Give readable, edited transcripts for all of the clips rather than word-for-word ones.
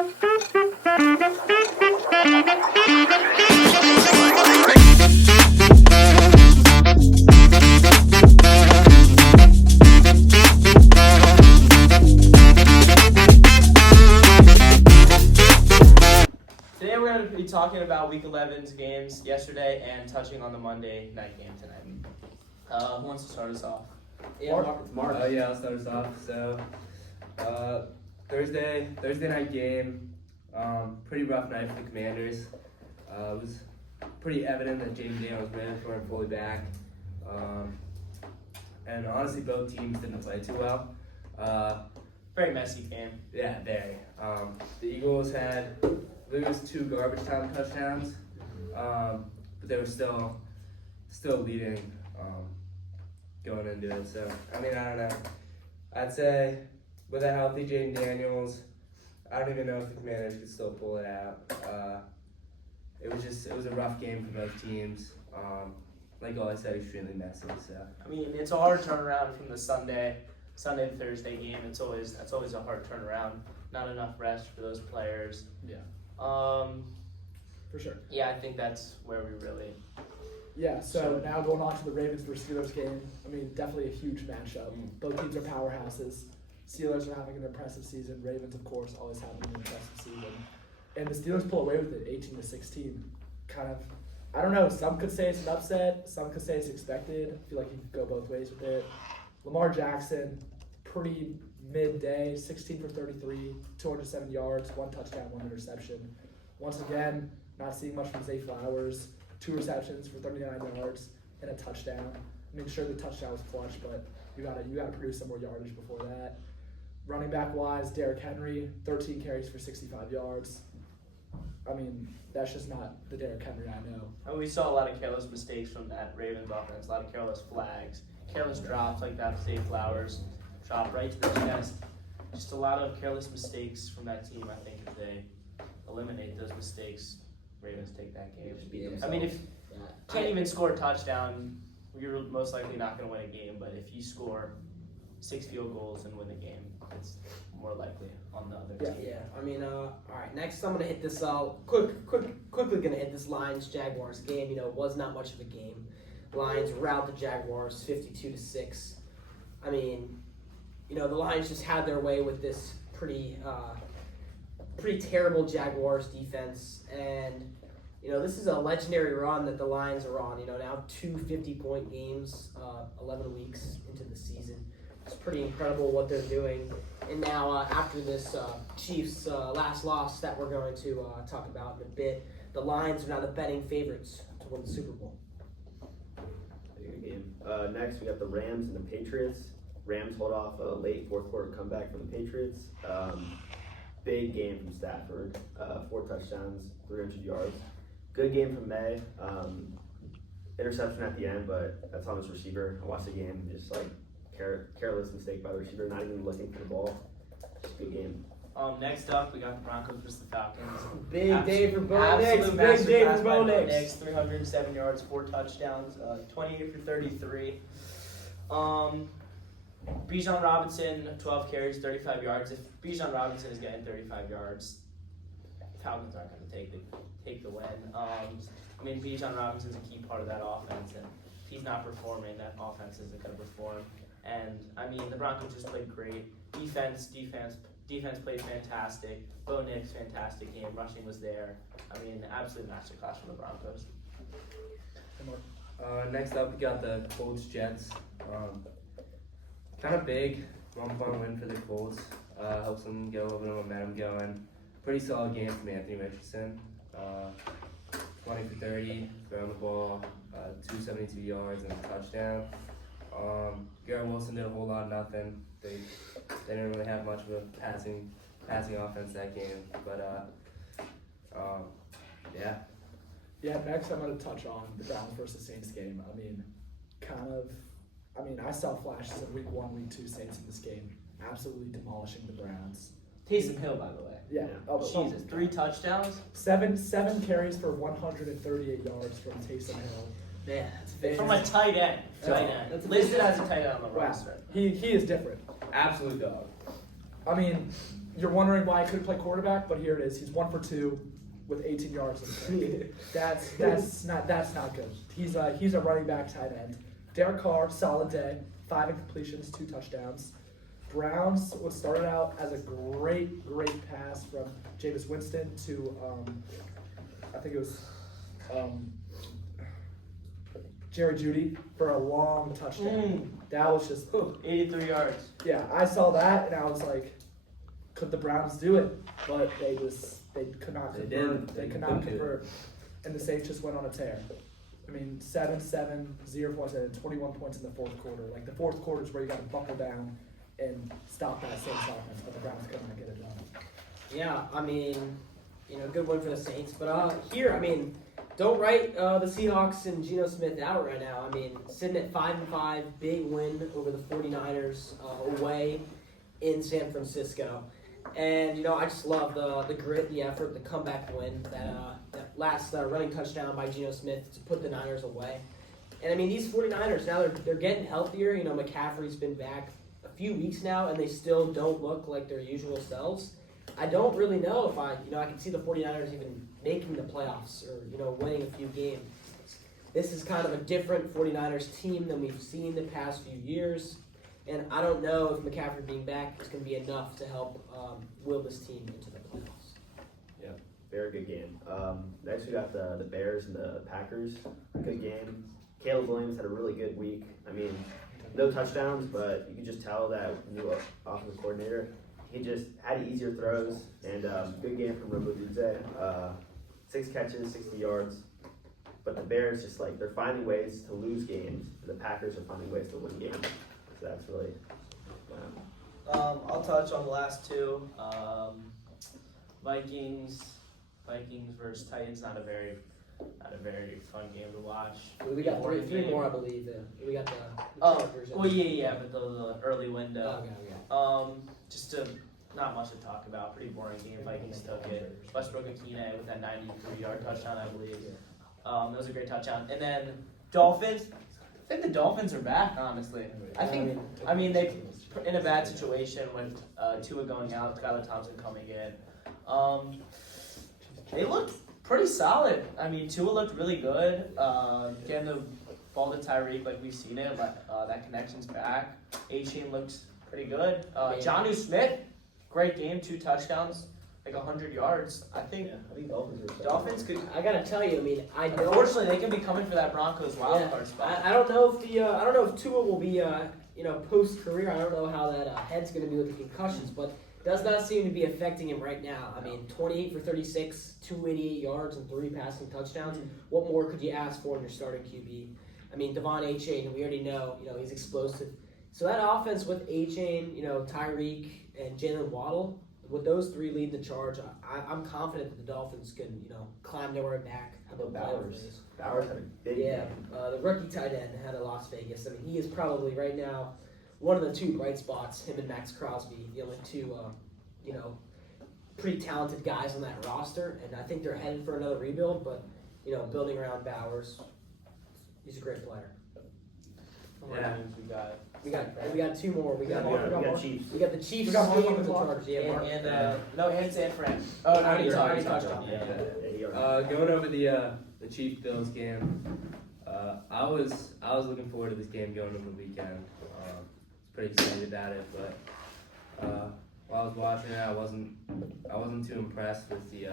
Today we're going to be talking about Week 11's games yesterday and touching on the Monday night game tonight. Who wants to start us off? Yeah, Mark. Yeah, I'll start us off. So, Thursday night game. Pretty rough night for the Commanders. It was pretty evident that James Daniels weren't fully back. And honestly, both teams didn't play too well. Very messy game. Yeah, very. The Eagles had, I believe it was 2 garbage time touchdowns, but they were still leading going into it. So, I mean, I don't know. I'd say with a healthy Jaden Daniels, I don't even know if the Commanders could still pull it out. It was a rough game for both teams. Like all I said, extremely messy. So, I mean, it's a hard turnaround from the Sunday to Thursday game. That's always a hard turnaround. Not enough rest for those players. Yeah. For sure. Yeah, I think that's where we really. Yeah, so now going on to the Ravens versus Steelers game. I mean, definitely a huge matchup. Both teams are powerhouses. Steelers are having an impressive season. Ravens, of course, always having an impressive season. And the Steelers pull away with it, 18-16. Kind of, I don't know, some could say it's an upset. Some could say it's expected. I feel like you could go both ways with it. Lamar Jackson, pretty midday, 16 for 33, 207 yards, 1 touchdown, 1 interception. Once again, not seeing much from Zay Flowers. 2 receptions for 39 yards and a touchdown. I mean, sure, the touchdown was clutch, but you gotta produce some more yardage before that. Running back wise, Derrick Henry, 13 carries for 65 yards. I mean, that's just not the Derrick Henry I know. And we saw a lot of careless mistakes from that Ravens offense. A lot of careless flags, careless drops like that. Zay Flowers drop right to the chest. Just a lot of careless mistakes from that team. I think if they eliminate those mistakes, Ravens take that game. I mean, if you can't even score a touchdown, you're most likely not going to win a game. But if you score 6 field goals and win the game, it's more likely on the other team. Yeah. I mean, all right. Next, I'm gonna hit this. Quickly gonna hit this Lions Jaguars game. You know, it was not much of a game. Lions rout the Jaguars 52-6. I mean, you know, the Lions just had their way with this pretty terrible Jaguars defense, and you know, this is a legendary run that the Lions are on. You know, now 2 50-point games, 11 weeks into the season. It's pretty incredible what they're doing. And now after this Chiefs last loss that we're going to talk about in a bit, the Lions are now the betting favorites to win the Super Bowl. Good game. Next, we got the Rams and the Patriots. Rams hold off a late fourth quarter comeback from the Patriots. Big game from Stafford, 4 touchdowns, 300 yards. Good game from May. Interception at the end, but that's on his receiver. I watched the game, just like careless mistake by the receiver, not even looking for the ball. Just a good game. Next up, we got the Broncos versus the Falcons. Big day for Bo Nix. Absolute Big day masterclass for by Bo Bo Nix. Nix. 307 yards, 4 touchdowns, 28 for 33. Bijan Robinson, 12 carries, 35 yards. If Bijan Robinson is getting 35 yards, Falcons aren't going to take the win. I mean, Bijan Robinson's a key part of that offense, and if he's not performing, that offense isn't going to perform. And I mean, the Broncos just played great. Defense played fantastic. Bo Nix, fantastic game. Rushing was there. I mean, absolute masterclass from the Broncos. next up, we got the Colts-Jets. Kind of big, 1-point win for the Colts. Helps them get a little bit of momentum going. Pretty solid game from Anthony Richardson. 20 for 30, throwing the ball, 272 yards and a touchdown. Garrett Wilson did a whole lot of nothing. They didn't really have much of a passing offense that game, but yeah. Yeah, next I'm going to touch on the Browns versus Saints game. I saw flashes of week 1, week 2 Saints in this game, absolutely demolishing the Browns. Taysom Hill, by the way. Yeah. Oh, Jesus. 3 touchdowns? Seven carries for 138 yards from Taysom Hill. Man, that's big. From a tight end. That's Listed as a tight end on the Wow. roster. He is different. Absolute dog. I mean, you're wondering why I couldn't play quarterback, but here it is. He's 1 for 2 with 18 yards. That's not good. He's a running back tight end. Derek Carr, solid day, 5 incompletions, 2 touchdowns. Browns was started out as a great pass from Jameis Winston to I think it was Jerry Jeudy for a long touchdown. That was just 83 yards. yeah. I saw that and I was like, could the Browns do it? But they could not They convert. didn't. They could not couldn't do it. convert, and the Saints just went on a tear. I mean, 7-7, 0 points, and 21 points in the fourth quarter. Like the fourth quarter is where you got to buckle down and stop that Saints offense, but the Browns could not get it done. Yeah, I mean, good win for the Saints. But here, I mean, don't write the Seahawks and Geno Smith out right now. I mean, sitting at 5-5, big win over the 49ers away in San Francisco. And, I just love the grit, the effort, the comeback win, that last running touchdown by Geno Smith to put the Niners away. And, I mean, these 49ers, now they're getting healthier. McCaffrey's been back a few weeks now, and they still don't look like their usual selves. I don't really know if I can see the 49ers even making the playoffs or, winning a few games. This is kind of a different 49ers team than we've seen the past few years. And I don't know if McCaffrey being back is going to be enough to help will this team into the playoffs. Yeah, very good game. Next we got the Bears and the Packers. Good game. Caleb Williams had a really good week. I mean, no touchdowns, but you could just tell that new offensive coordinator, he just had easier throws, and good game from Robo-Dudze. 6 catches, 60 yards. But the Bears just they're finding ways to lose games. The Packers are finding ways to win games. So that's really. I'll touch on the last two. Vikings versus Titans. Not a very fun game to watch. We got three more, I believe. We got the Chargers. Well, yeah, but the early window. Okay. Just not much to talk about. Pretty boring game. Vikings took it. Westbrook Akine with that 93-yard touchdown, I believe. That was a great touchdown. And then Dolphins. I think the Dolphins are back, honestly. I mean, they in a bad situation with Tua going out, Skylar Thompson coming in. They looked pretty solid. I mean, Tua looked really good. Getting the ball to Tyreek like we've seen it, but that connection's back. A-Chain looks pretty good. Jonnu Smith, great game, 2 touchdowns, 100 yards. I think Dolphins could. I gotta tell you, I mean, Unfortunately, they can be coming for that Broncos wild card spot. I don't know if Tua will be post career. I don't know how that head's gonna be with the concussions, but does not seem to be affecting him right now. I mean, 28 for 36, 288 yards and 3 passing touchdowns. What more could you ask for in your starting QB? I mean, Devon A-Chain, we already know, he's explosive. So that offense with A-Chain, Tyreek and Jalen Waddle, with those 3 lead the charge, I'm confident that the Dolphins can, climb their way back. How about Bowers? Bowers had a big game. The rookie tight end out of Las Vegas. I mean, he is probably right now one of the 2 bright spots. Him and Max Crosby, the only 2, pretty talented guys on that roster. And I think they're headed for another rebuild. But building around Bowers, he's a great player. Yeah. We got 2 more. We got Chiefs. We got the Chiefs. We got Mark on with the the clock. Chargers. Yeah, And San Fran. Oh, I already touched on Yeah. Going over the Chiefs Bills game, I was looking forward to this game going into the weekend. Pretty excited about it, but while I was watching it, I wasn't too impressed with the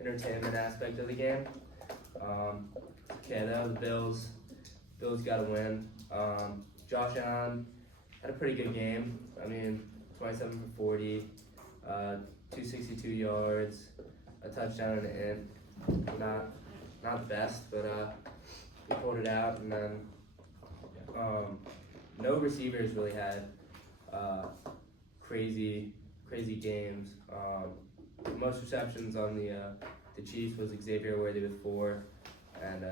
entertainment aspect of the game. That was the Bills. Bills got a win. Josh Allen had a pretty good game. I mean, 27 for 40, 262 yards, a touchdown and an end. Not the best, but we pulled it out. And then no receivers really had crazy games. The most receptions on the Chiefs was Xavier Worthy with 4, and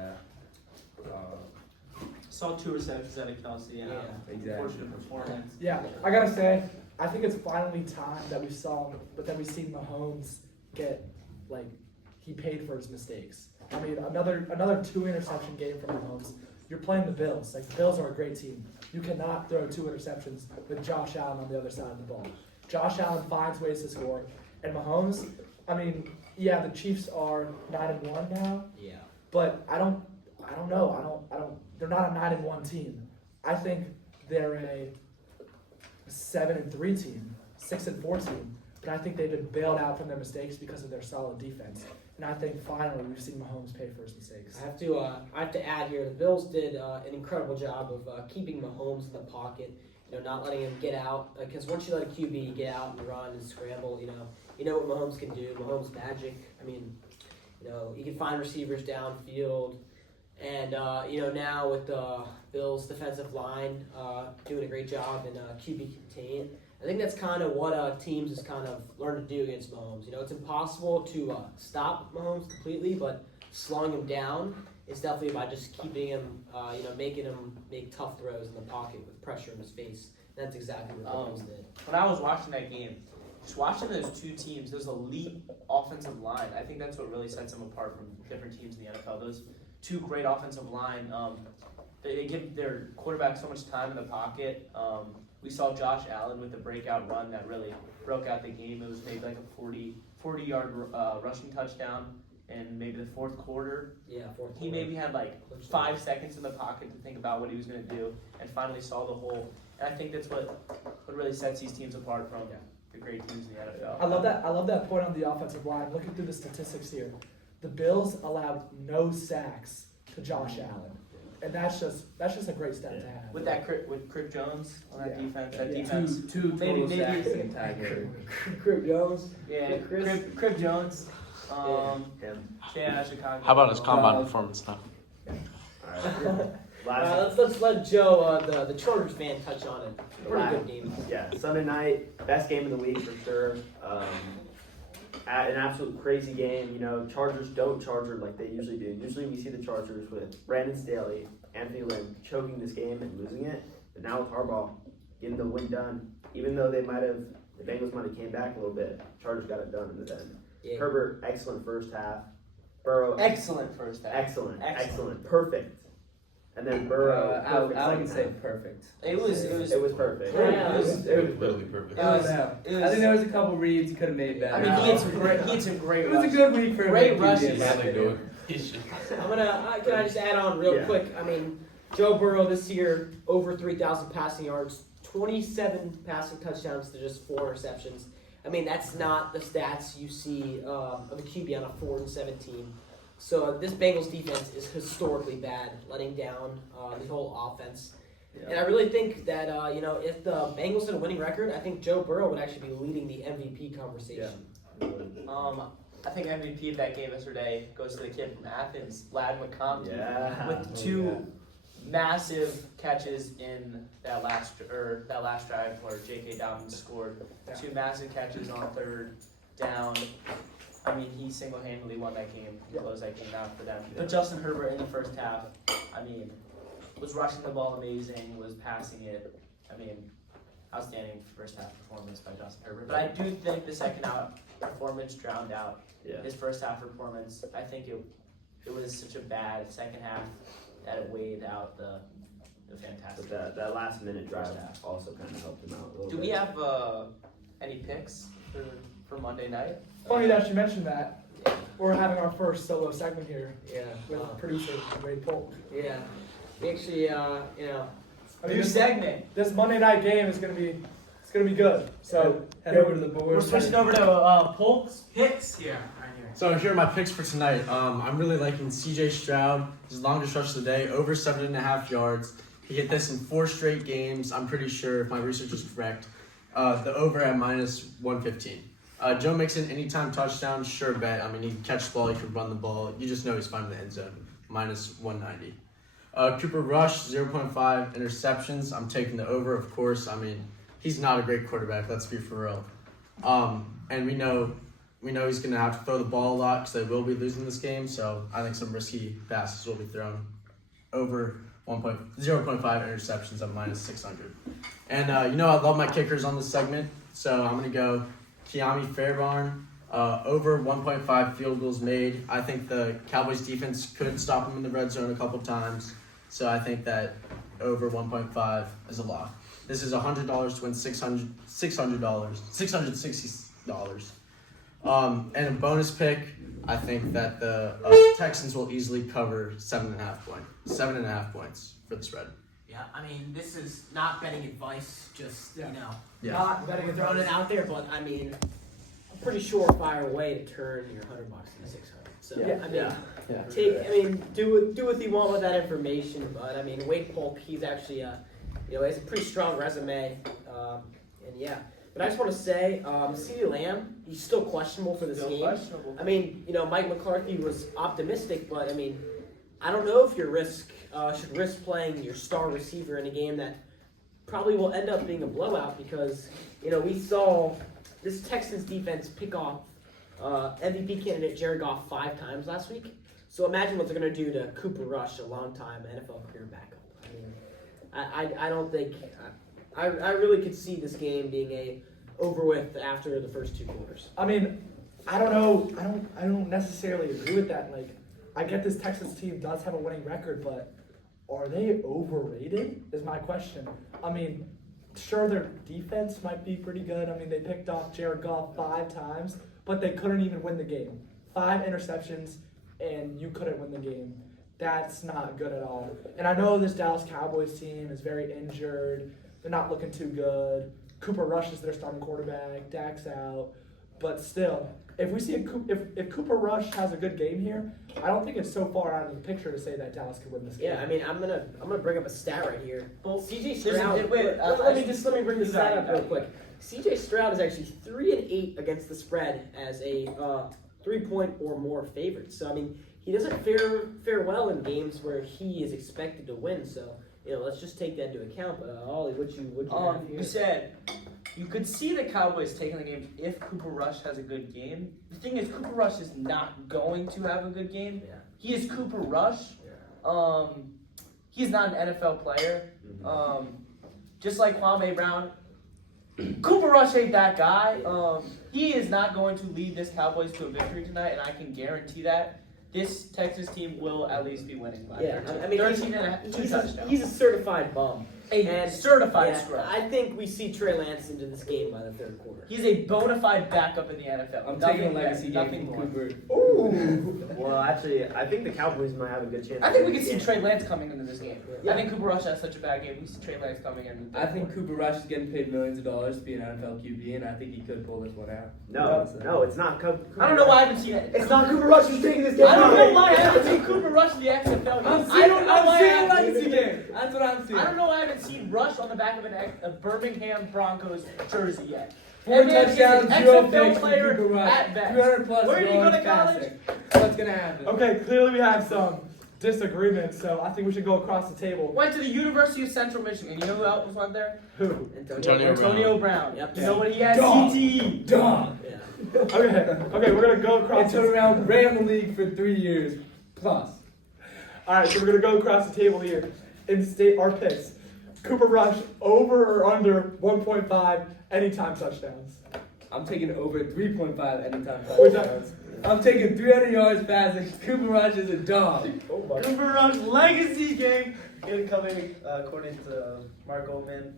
Saw 2 receptions out of Kelsey. exactly. Unfortunate performance. Yeah, I gotta say, I think it's finally time that we've seen Mahomes get he paid for his mistakes. I mean, another 2 interception game from Mahomes. You're playing the Bills. The Bills are a great team. You cannot throw 2 interceptions with Josh Allen on the other side of the ball. Josh Allen finds ways to score, and Mahomes. I mean, yeah, the Chiefs are 9-1 now, Yeah. but I don't know. They're not a 9-1 team. I think they're a 7-3 team, 6-4 team. But I think they've been bailed out from their mistakes because of their solid defense. And I think finally we've seen Mahomes pay for his mistakes. I have to add here. The Bills did an incredible job of keeping Mahomes in the pocket. Not letting him get out. Because once you let a QB get out and run and scramble, you know what Mahomes can do. Mahomes magic. I mean, he can find receivers downfield. And now with the Bills' defensive line doing a great job in QB contain. I think that's kind of what teams has kind of learned to do against Mahomes. It's impossible to stop Mahomes completely, but slowing him down is definitely by just keeping him, making him make tough throws in the pocket with pressure in his face. And that's exactly what Mahomes did. When I was watching that game, just watching those two teams, those elite offensive line, I think that's what really sets them apart from different teams in the NFL. Those two great offensive line, they give their quarterback so much time in the pocket. We saw Josh Allen with the breakout run that really broke out the game. It was maybe like a 40-yard rushing touchdown in maybe the fourth quarter. Yeah, fourth quarter. He maybe had like 5 seconds in the pocket to think about what he was going to do and finally saw the hole. And I think that's what really sets these teams apart from the great teams in the NFL. I love that point on the offensive line. Looking through the statistics here, the Bills allowed no sacks to Josh Allen. And that's just a great stat to have. With Crip Jones on that defense, Two total maybe sacks in the entire game. Crip Jones. Yeah, Chris. Crip Jones. Him. Yeah, Chicago. How about his combine performance now? Let's let Joe, the Chargers fan, touch on it. Pretty good game. Yeah, Sunday night, best game of the week for sure. An absolute crazy game. Chargers don't charger like they usually do. Usually we see the Chargers with Brandon Staley, Anthony Lynn choking this game and losing it. But now with Harbaugh getting the win done, even though the Bengals might have came back a little bit, Chargers got it done in the end. Yeah. Herbert, excellent first half. Burrow, Excellent first half. excellent, perfect. And then Burrow, perfect I wouldn't second say perfect. It was perfect. Yeah. It was Literally perfect. I think there was a couple reads he could have made better. I mean, he had some great It was a rushes. good week for Great him. rushes. Can I just add on real Yeah. quick? I mean, Joe Burrow this year, over 3,000 passing yards, 27 passing touchdowns to just 4 interceptions. I mean, that's not the stats you see of a QB on a 4-17. So this Bengals defense is historically bad, letting down the whole offense. Yeah. And I really think that, if the Bengals had a winning record, I think Joe Burrow would actually be leading the MVP conversation. I think MVP of that game yesterday goes to the kid from Athens, Vlad McConkey, Yeah. with two massive catches in that last drive where J.K. Dobbins scored. Yeah. 2 massive catches on third down. I mean, he single-handedly won that game. He closed that game out for them. But Justin Herbert in the first half, I mean, was rushing the ball amazing, was passing it. I mean, outstanding first half performance by Justin Herbert. But I do think the second half performance drowned out his first half performance. I think it was such a bad second half that it weighed out the fantastic. But that last minute drive also kind of helped him out a little Do bit. we have any picks for Monday night? Funny that you mentioned that. We're having our first solo segment here Yeah. with producer Wade Polk. Yeah. We actually, I mean, New this, segment. this Monday night game is gonna be good. So Head over to the board. We're switching over to Polk's picks here. Right here. So here are my picks for tonight. I'm really liking C.J. Stroud. His longest rush of the day, over 7.5 yards. He hit this in 4 straight games. I'm pretty sure if my research is correct. The over at -115. Joe Mixon, anytime touchdown, sure bet. I mean, he can catch the ball, he can run the ball. You just know he's fine in the end zone. -190. Cooper Rush, 0.5 interceptions. I'm taking the over, of course. I mean, he's not a great quarterback. Let's be for real. And we know he's going to have to throw the ball a lot because they will be losing this game. So I think some risky passes will be thrown. Over 0.5 interceptions at -600. And I love my kickers on this segment. So I'm going to go Kiami Fairbairn. Over 1.5 field goals made. I think the Cowboys defense could stop him in the red zone a couple times. So I think that over 1.5 is a lock. This is $100 to win $660. And a bonus pick, I think that the Texans will easily cover 7.5 points for the spread. Yeah, I mean, this is not betting advice, just, Yeah. Yeah. Not betting we're throwing it out there, but I mean, a pretty surefire way to turn your $100 into 600. So, Yeah. I mean, Yeah. do what you want with that information, but I mean, Wade Polk, he's actually, he has a pretty strong resume, and yeah. But I just want to say, CeeDee Lamb, he's still questionable for this Still game. questionable. I mean, Mike McCarthy was optimistic, but I mean, I don't know if you should risk playing your star receiver in a game that probably will end up being a blowout because, we saw this Texans defense pick off MVP candidate Jared Goff 5 times last week. So imagine what they're going to do to Cooper Rush, a longtime NFL career backup. I mean, I don't think I really could see this game being a over with after the first 2 quarters. I mean, I don't know. I don't necessarily agree with that. Like, I get this Texas team does have a winning record, but are they overrated? Is my question. I mean, sure, their defense might be pretty good. I mean, they picked off Jared Goff 5 times, but they couldn't even win the game. 5 interceptions, and you couldn't win the game. That's not good at all. And I know this Dallas Cowboys team is very injured. They're not looking too good. Cooper Rush is their starting quarterback. Dak's out. But still, if we see if Cooper Rush has a good game here, I don't think it's so far out of the picture to say that Dallas could win this game. Yeah, I mean, I'm gonna bring up a stat right here. Well, CJ there's a- Stroud. wait, let me bring this stat up real Sorry. quick. CJ Stroud is actually 3-8 against the spread as a 3-point or more favorite. So I mean, he doesn't fare well in games where he is expected to win. So let's just take that into account. But Ollie, what you have here? You said you could see the Cowboys taking the game if Cooper Rush has a good game. The thing is, Cooper Rush is not going to have a good game. Yeah. He is Cooper Rush. He's not an NFL player. Just like Kwame Brown, Cooper Rush ain't that guy. He is not going to lead this Cowboys to a victory tonight, and I can guarantee that. This Texas team will at least be winning by 13. I mean, 13 and a half, 2 touchdowns. he's a certified bum. A certified Yeah, scrub. I think we see Trey Lance into this game by the 3rd quarter. He's a bona fide backup in the NFL. I'm Nothing taking a legacy game nothing from more. Cooper. Ooh. Well, actually, I think the Cowboys might have a good chance. I think we to could see win this Trey Lance coming into this game. Yeah. I think Cooper Rush has such a bad game. We see Trey Lance coming in. I think Cooper Rush is getting paid millions of dollars to be an NFL QB, and I think he could pull this one out. No, it's not Cooper. I don't know why I haven't seen it. It's not Cooper Rush who's taking this game. I don't know why I haven't seen Cooper Rush in the XFL game. I don't know why I haven't seen game. That's what I'm seeing. I don't know why I haven't seen Rush on the back of a Birmingham Broncos jersey yet. 4 That man is touchdowns, an 0 XFL picks for player Cooper Rush. at best. 300 plus Where did he go yards to college? passing. What's gonna happen? Okay, clearly we have some disagreements, so I think we should go across the table. Went to the University of Central Michigan. You know who else went there? Who? Antonio Brown. Yep. You know what he has? Dog. CTE. Dog. Yeah. Okay, we're gonna go across. And turned around, ran the league for 3 years plus. All right, so we're gonna go across the table here and state our picks. Cooper Rush over or under 1.5 anytime touchdowns. I'm taking over 3.5 anytime Who's touchdowns. I'm taking 300 yards passing. Cooper Rush is a dog. Oh my. Cooper Rush legacy game. Incoming, according to Mark Goldman.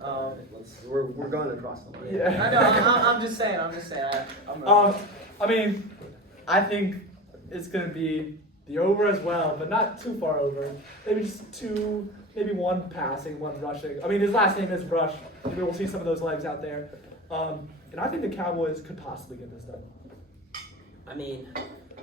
We're going across the line. Yeah. I know. I'm just saying. I mean, I think it's gonna be the over as well, but not too far over. Maybe just 2, maybe 1 passing, 1 rushing. I mean, his last name is Rush. Maybe we'll see some of those legs out there. And I think the Cowboys could possibly get this done. I mean,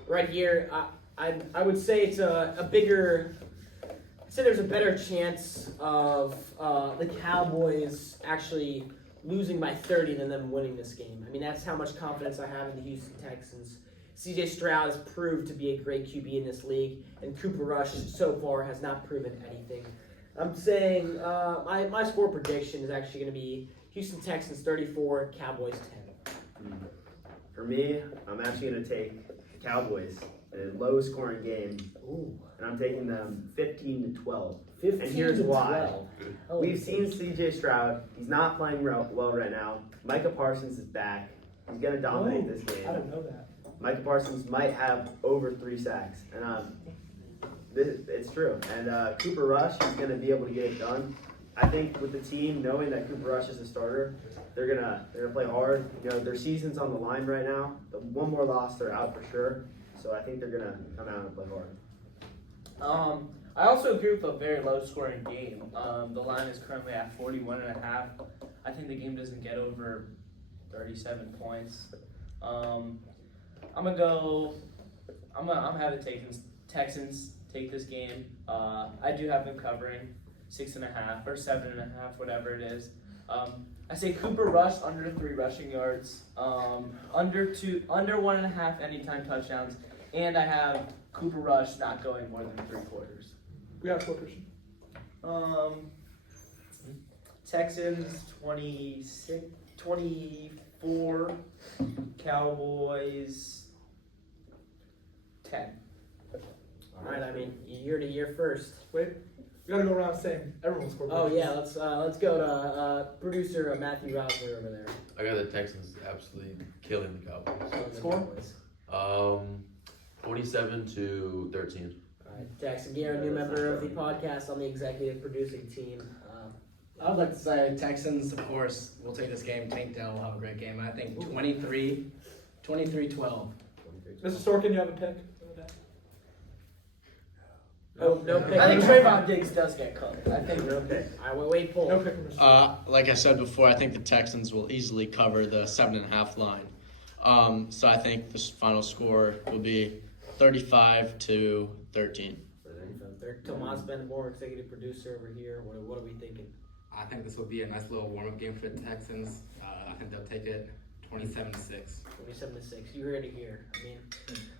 right here, I would say it's a bigger. I'd say there's a better chance of the Cowboys actually losing by 30 than them winning this game. I mean, that's how much confidence I have in the Houston Texans. CJ Stroud has proved to be a great QB in this league, and Cooper Rush so far has not proven anything. I'm saying my score prediction is actually going to be Houston Texans 34, Cowboys 10. For me, I'm actually going to take the Cowboys in a low-scoring game, and I'm taking them 15-12. 15 And here's to why. 12. We've seen C.J. Stroud. He's not playing well right now. Micah Parsons is back. He's going to dominate this game. I didn't know that. Micah Parsons might have over 3 sacks, and it's true. And Cooper Rush is going to be able to get it done. I think with the team knowing that Cooper Rush is a starter, they're gonna play hard. You know, their season's on the line right now. The one more loss, they're out for sure. So I think they're gonna come out and play hard. I also agree with a very low scoring game. The line is currently at 41.5. I think the game doesn't get over 37 points. I'm having Texans take this game. I do have them covering 6.5 or 7.5, whatever it is. I say Cooper Rush under 3 rushing yards, under 1.5 anytime touchdowns, and I have Cooper Rush not going more than 3 quarters. We got a score, Christian. Texans 24, Cowboys 10. All right, I mean year to year first. Wait, we gotta go around saying everyone's score. Oh yeah, let's go to producer Matthew Rosler over there. I got the Texans absolutely killing the Cowboys. Score? 27-13. All right, Jackson Guerra, new member of the podcast on the executive producing team. I would like to say Texans, of course, will take this game. Tank Dell will have a great game. I think 23-12. Mr. Sorkin, you have a pick? No pick. I think Trayvon Diggs does get cooked. I think No pick. All right, wait, poll. No pick from Mr. Like I said before, I think the Texans will easily cover the 7.5 line. So I think this final score will be 35-13. Tomas Benmore, executive producer over here. What are we thinking? I think this will be a nice little warm-up game for the Texans. I think they'll take it 27-6. 27-6. You heard it here. I mean,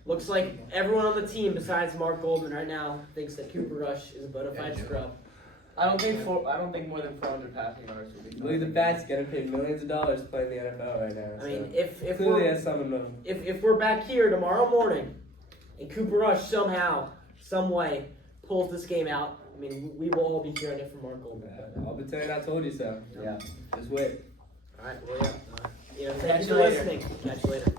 looks like everyone on the team besides Mark Goldman right now thinks that Cooper Rush is a bona fide scrub. I don't think more than 400 passing yards will be. Believe the Bats getting paid millions of dollars playing the NFL right now. I mean, so. if Clearly we're has some of them. if we're back here tomorrow morning and Cooper Rush somehow, some way pulls this game out, I mean, we will all be hearing it from Mark Goldman. I'll be telling you I told you so. Yeah. Just wait. All right, well, yeah. Catch Thank you you for later. listening. Catch you later.